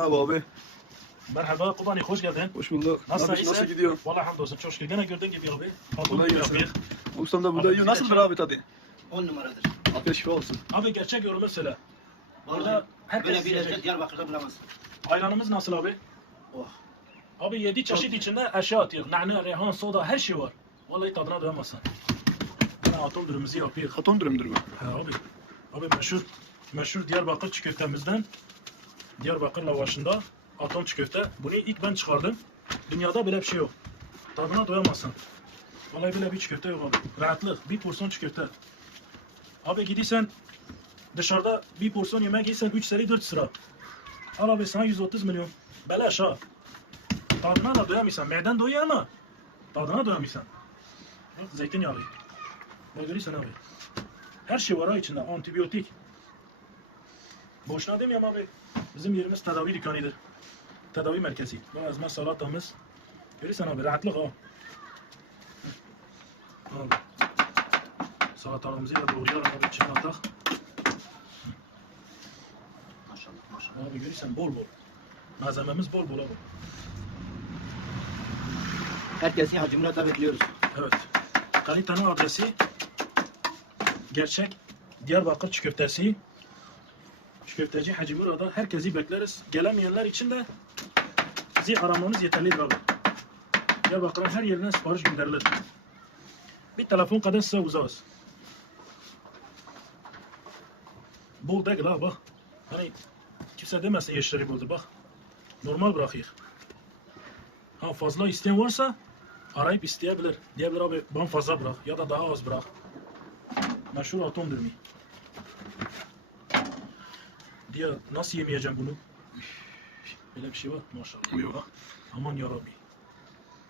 Merhaba abi. Merhaba, Kubani hoş geldin. Hoş bulduk. Nasıl, Nasıl, iyisin? nasıl gidiyor? Vallahi hamdolsun çok şükür. Gene gördüğün gibi abi. Kolay gelsin. abi. Ustam da burada Abi, yiyor. bir Nasıldır şey- abi tadı? 10 numaradır. Afiyet şifa olsun. Abi gerçek yorumu söyle. Burada herkes böyle bir lezzet Diyarbakır'da bulamazsın. Ayranımız nasıl abi? Oh. Abi yedi çeşit içinde eşya atıyor. Nane, reyhan, soda her şey var. Vallahi tadına doyamazsın. Yine atom dürümümüzü yapıyor. Katon dürümdür bu. Ha abi. Abi meşhur meşhur Diyarbakır çiğ köftemizden Diyarbakır lavaşında çiğ köfte. Bunu ilk ben çıkardım. Dünyada böyle bir şey yok. Tadına doyamazsın. Vallahi böyle bir çiğ köfte yok abi. Rahatlık. Bir porsiyon çiğ köfte. Abi gidiyorsan dışarıda bir porsiyon yemek yiysen 3 seri 4 sıra. Al abi sana 130 milyon. Beleş ha. Tadına da doyamıyorsan. Meden doyuyor ama tadına doyamıyorsan. Zeytinyağı. Bak görüyorsun abi. Her şey var ha içinde. Antibiyotik. Boşuna demiyorum abi. Bizim yerimiz tedavi dükkanıdır. Tedavi merkezi. Bu ezme salatamız. Görürsen abi rahatlık ha. Abi. Salatalarımızı da doğrayalım abi içine atak. Maşallah maşallah. Abi görürsen bol bol. Malzememiz bol bol abi. Herkesi Hacı Murat'a bekliyoruz. Evet. Kalitenin adresi gerçek Diyarbakır. Çiğ köfteci Hacı Murat'da herkesi bekleriz. Gelemeyenler için de bizi aramanız yeterlidir abi. Diyarbakır'ın her yerine sipariş gönderilir. Bir telefon kadar size uzağız. Bol değil ha bak. Hani kimse demesin yeşilleri boldur bak. Normal bırakıyor. Ha fazla isteyen varsa arayıp isteyebilir. Diyebilir abi ben fazla bırak ya da daha az bırak. Meşhur atom dürümü. Diye nasıl yemeyeceğim bunu? Böyle bir şey var maşallah. Yok. Aman yarabbi.